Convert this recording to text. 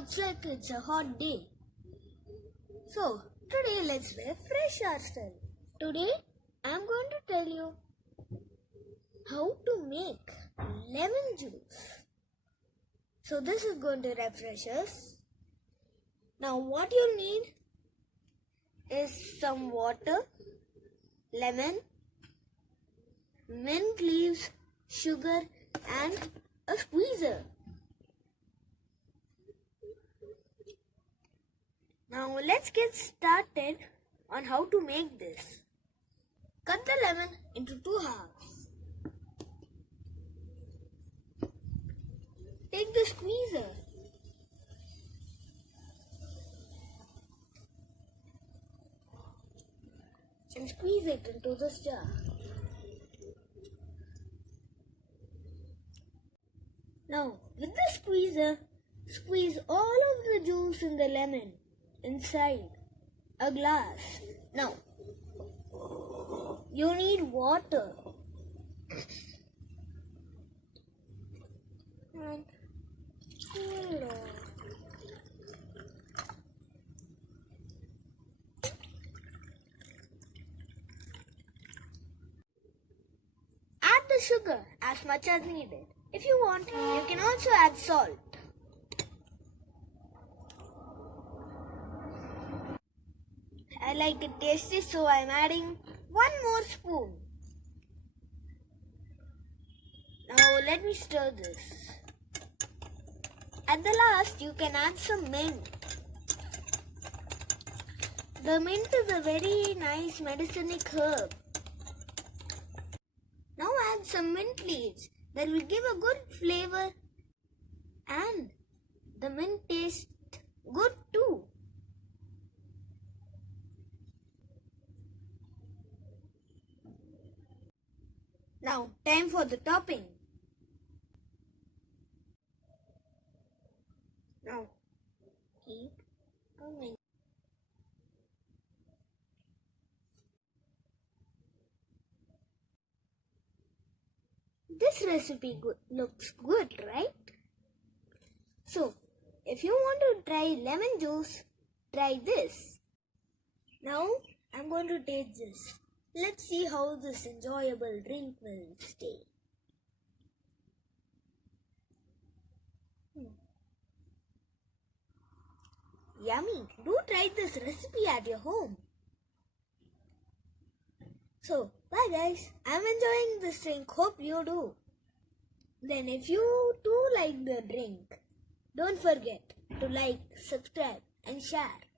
looks like it's a hot day. So, today let's refresh ourselves. Today, I'm going to tell you how to make lemon juice. So, this is going to refresh us. Now, what you'll need is some water, lemon, mint leaves, sugar, and a squeezer. Now let's get started on how to make this. Cut the lemon into 2 halves. Take the squeezer and squeeze it into this jar. Now with the squeezer, squeeze all of the juice in the lemon inside a glass. Now, you need water and add the sugar as much as needed. If you want, you can also add salt. I like it tasty, so I'm adding 1 more spoon. Now let me stir this. At the last, you can add some mint. The mint is a very nice medicinic herb. Now add some mint leaves. That will give a good flavor and the mint tastes good too. Now, time for the topping. Now, keep coming. This recipe looks good, right? So, if you want to try lemon juice, try this. Now, I'm going to taste this. Let's see how this enjoyable drink will stay. Yummy! Do try this recipe at your home. So, bye guys. I'm enjoying this drink. Hope you do. Then if you too like the drink, don't forget to like, subscribe and share.